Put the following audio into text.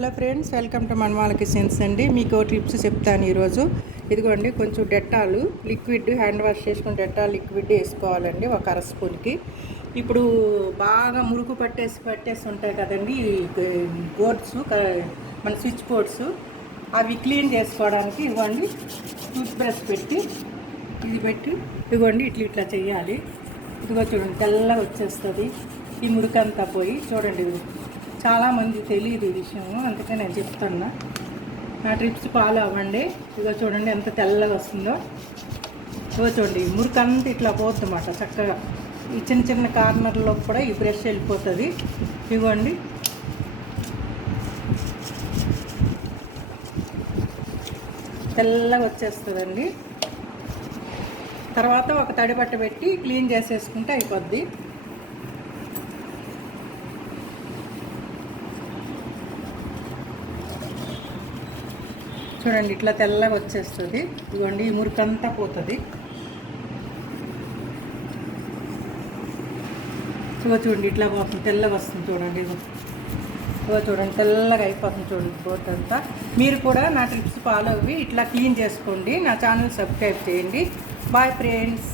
Hello friends, welcome to Manamala kitchens అండి. మీకు tips చెప్తాను ఈరోజు. ఇదిగోండి, కొంచెం డెట్టాలు లిక్విడ్ హ్యాండ్ వాష్ చేసుకుని డెట్టాల్ లిక్విడ్ వేసుకోవాలండి ఒక అర స్పూన్కి. ఇప్పుడు బాగా మురుగు పట్టేసి ఉంటాయి కదండి బోర్డ్స్, మన స్విచ్ బోర్డ్స్, అవి క్లీన్ చేసుకోవడానికి ఇవ్వండి టూత్ బ్రష్ పెట్టి ఇదిగోండి ఇట్లా చేయాలి. ఇదిగో చూడండి, తెల్లగా వచ్చేస్తుంది ఈ మురికంతా పోయి. చూడండి, చాలామంది తెలియదు ఈ విషయం, అందుకే నేను చెప్తున్నా. నా ట్రిప్స్ ఫాలో అవ్వండి. ఇదిగో చూడండి ఎంత తెల్లగా వస్తుందో. ఇదిగో చూడండి, మురికంతా ఇట్లా పోతుందన్నమాట చక్కగా. ఈ చిన్న చిన్న కార్నర్లో కూడా ఈ బ్రష్ వెళ్ళిపోతుంది. ఇదిగోండి, తెల్లగా వచ్చేస్తుందండి. తర్వాత ఒక తడి బట్ట పెట్టి క్లీన్ చేసేసుకుంటే అయిపోద్ది. చూడండి, ఇట్లా తెల్లగా వచ్చేస్తుంది. ఇదిగోండి, ఈ మురికంతా పోతుంది. చూడండి, ఇట్లా పోతుంది, తెల్లగా వస్తుంది. చూడండి, చూడండి తెల్లగా అయిపోతుంది. చూడండి బోట్ అంతా. మీరు కూడా నా టిప్స్ ఫాలో అవ్వి ఇట్లా క్లీన్ చేసుకోండి. నా ఛానల్ సబ్స్క్రైబ్ చేయండి. Bye friends.